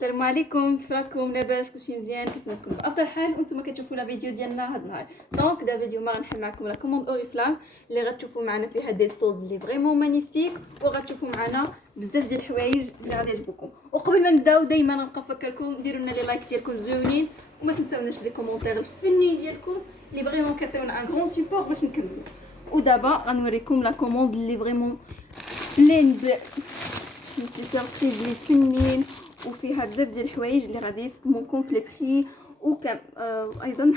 السلام عليكم، كيف راكم؟ لاباس؟ كلشي مزيان؟ كنتمنى تكونوا بافضل حال وانتم كتشوفوا لا فيديو ديالنا هاد النهار. دونك دا فيديو ما غنحل معكم لا كوموند اوريفلام اللي غتشوفوا معنا فيها دي سولد اللي فريمون مانيفيك، وغتشوفوا معنا بزاف ديال الحوايج اللي غادي يعجبوكم. وقبل ما نبداو دائما نبقى نفكركم ديروا لنا لي لايك ديالكم زوينين، وما تنساوناش بلي كومونتير الفني ديالكم اللي فريمون كيعطيونا ان غران سيبور باش نكملوا. ودابا غنوريكم لا كوموند اللي فريمون بلين دي سيربريز فنين وفيها بزاف ديال الحوايج اللي غادي يصدموكم في لي بري وكم ايضا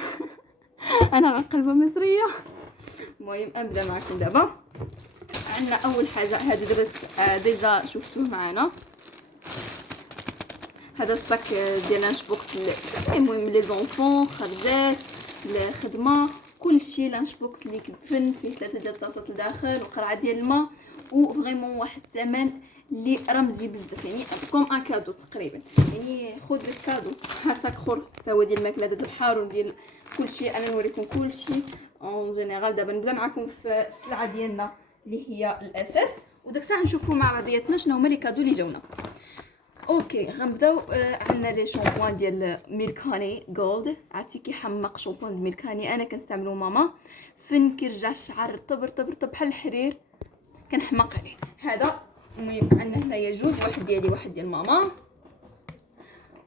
انا غنقلبها مصريه. المهم نبدا معكم دابا. عندنا اول حاجه هذا دابا ديجا شفتوه معنا، هذا الصاك ديال لانش بوكس المهم لي زونفون خرجات الخدمه كلشي لانش بوكس اللي كدفن فيه 3 ديال الطاسات لداخل وقرعه ديال الماء وفريمون واحد الثمن اللي رمزي بزاف، يعني كوم ان كادو تقريبا، يعني خذ لك كادو. ها صاك اخر حتى هو ديال الماكله ديال البحر وديال كلشي. انا نوريكم كلشي اون جينيرال. دابا نبدا معكم في السلعه ديالنا اللي هي الاساس، وداك الساعه نشوفوا مع بعضياتنا شنو هما لي كادو اللي جاونا. اوكي غنبداو. عندنا لي شامبوان ديال ميلكاني جولد، عرفتي كيحمق شامبوان ديال ميلكاني انا كنستعملو ماما فين كيرجع الشعر رطب رطب رطب بحال الحرير كنحمق عليه. هذا المهم عندنا هنايا جوج، واحد ديالي واحد ديال ماما.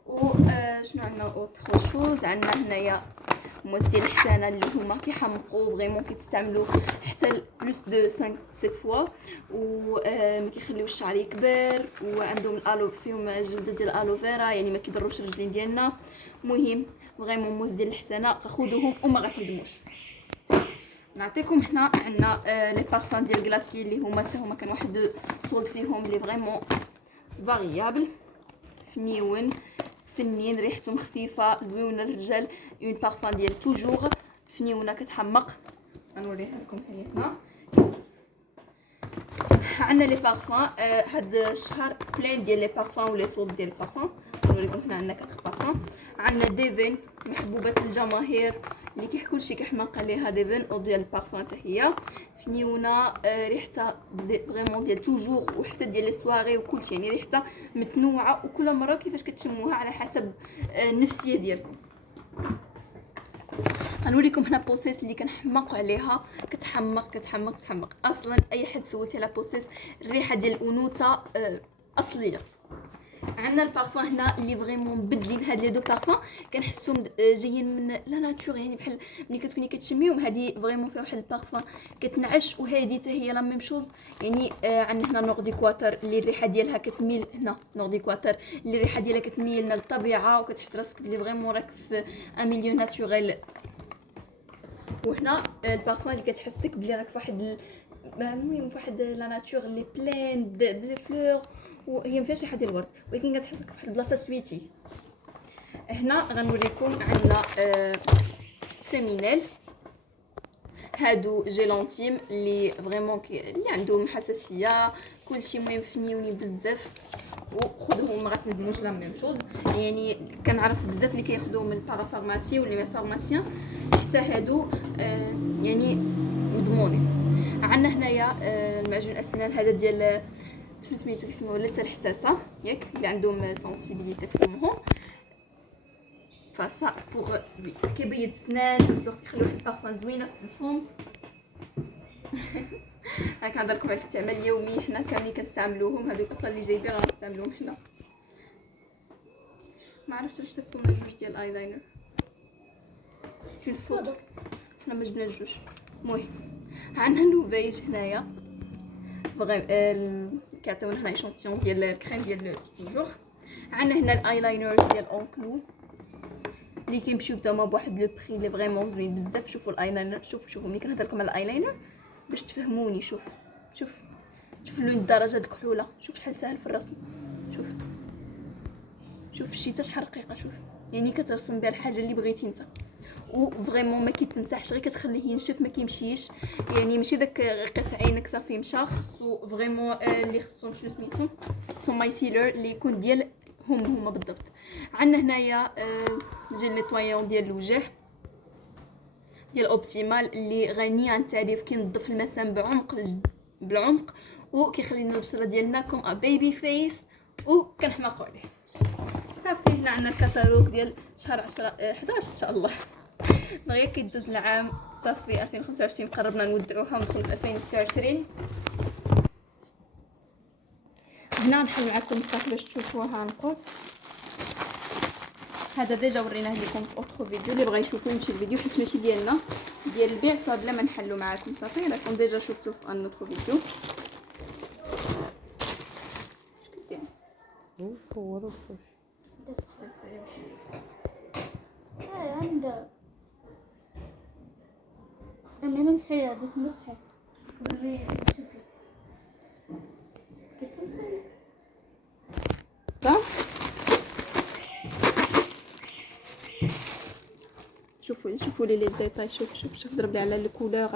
و شنو عندنا اوتر شوز؟ عندنا هنايا موس ديال الحسانه اللي هما كيحمقوا فريمون كيتستعملوا حتى بلوس دو 5 7 فوا وما كيخليوش الشعر يكبر، وعندهم الالو فيهم جلده ديال الالوفيرا يعني ما كيضروش الرجلين ديالنا. المهم فريمون موس ديال الحسانه خذوهم وما غتندموش. نعطيكم هنا عندنا لي بارفان ديال كلاسي اللي هما حتى هما كان واحد صولد فيهم اللي فريمون فاريابل فنيون فنين، ريحتهم خفيفه زوينه للرجال. اون بارفان ديال توجور فنيونه كتحمق. غنوريها لكم هنا. عندنا لي بارفان هاد الشهر بلين ديال لي بارفان ولي صولد ديال البارفان. نوريكم هنا عندنا 4 بارفان. عندنا ديفين محبوبه الجماهير اللي كلشي كيحماق عليها ديفين او ديال البارفان حتى هي فنيونه، ريحتها فريمون ديال توجور وحتى ديال لي سواري وكلشي، يعني ريحتها متنوعه وكل مره كيفاش كتشموها على حسب النفسيه ديالكم. غنوريكم هنا بوسيس اللي كنحماق عليها، كتحمق كتحمق كتحمق. اصلا اي حد سولتي على بوسيس الريحه ديال الانوثه اصليه. عندنا البارفان هنا اللي فريمون بدلين. هاد لي دو بارفان كنحسهم جايين من لا ناتور، يعني بحال ملي كتكوني كتشميهم هادي فريمون فيها واحد البارفان كتنعش، وهادي حتى هي لا ميم شوز. يعني عندنا هنا نوردي كواتر اللي الريحه ديالها كتميل، هنا نوردي كواتر اللي الريحه ديالها كتميل للطبيعه وكتحس راسك بلي فريمون راك في ان ميليو ناتوريل. وهنا البارفان اللي كتحسك بلي راك فواحد المهم فواحد لا ناتور اللي بلين دي فلور وهي ما فيهاش ريحه ديال الورد ولكن كتحسك فواحد البلاصه سويتي. هنا غنوريكم عندنا فيمينيل، هادو جيلانتيم اللي فريمون اللي عندهم حساسيه كلشي مهم فنيونين بزاف وخذوهم ما غتندموش لا ميم شوز. يعني كنعرف بزاف اللي كياخذوه من البارافارماسي ولا من فارماسيان حتى هادو يعني مضمونين. عندنا هنايا المعجون الاسنان هذا ديال شنو سميتو اسمه لتا الحساسه ياك اللي عندهم سونسيبيليتي في فمهم فصا بوغ كيبيض السنان في نفس الوقت كيخلي واحد البارفان زوينه في الفم. ها كنهضر لكم على الاستعمال اليومي، حنا كاملين كنستعملوهم. هذوك اصلا اللي جايبين راه نستعملوهم حنا. ما عرفتش واش صيفطوا لنا جوج ديال الايلاينر شي الفوطو، حنا ما جبنا الجوج. المهم عندنا نوفيج هنايا كيعطيونا هنا ايشونتيون ديال الكريم ديال توجور. عندنا هنا الايلاينر ديال اونكلو اللي كيمشيو حتى هما بواحد لو بري اللي فريمون زوين بزاف. شوفوا الايلاينر، شوفوا ملي كنهضر لكم على الايلاينر باش تفهموني. شوف اللون الدرجه الكحوله، شوف شحال ساهل في الرسم. شوف الشيته شحال رقيقه، شوف يعني كترسم بها الحاجه اللي بغيتي انت وفريمون ما كيتمسحش، غير كتخليه ينشف ما كيمشيش. يعني ماشي داك قيس عينك صافي مشى. خصو فريمون اللي خصهم شنو سميتهم سون مايسيلر اللي يكون ديال هما بالضبط. عندنا هنايا جيل نيطويون ديال الوجه ديال اوبتيمال اللي غني عن التعريف، كينظف المسام بالعمق وكيخلي لنا البشره ديالنا كوم ا بيبي فيس وكنحماقوا عليه عندنا الكتالوج ديال شهر 11 ان شاء الله. دغيا كيدوز العام صافي 2025 قربنا نودعوها وندخلوا في 2026. هنا نحل معكم صافي باش تشوفوها. نقول هذا ديجا وريناه لكم في اوترو فيديو، اللي بغى يشوفو يمشي الفيديو حيت ماشي ديالنا، ديال البيع فبلا ما نحلو معاكم صافي، راكم ديجا شفتو في ان اوترو فيديو. نصوروا صافي. عندها أنا نمسحي هذيك مسحي شوفوا لي لي ديتاي. شوف ضرب لي على الكولور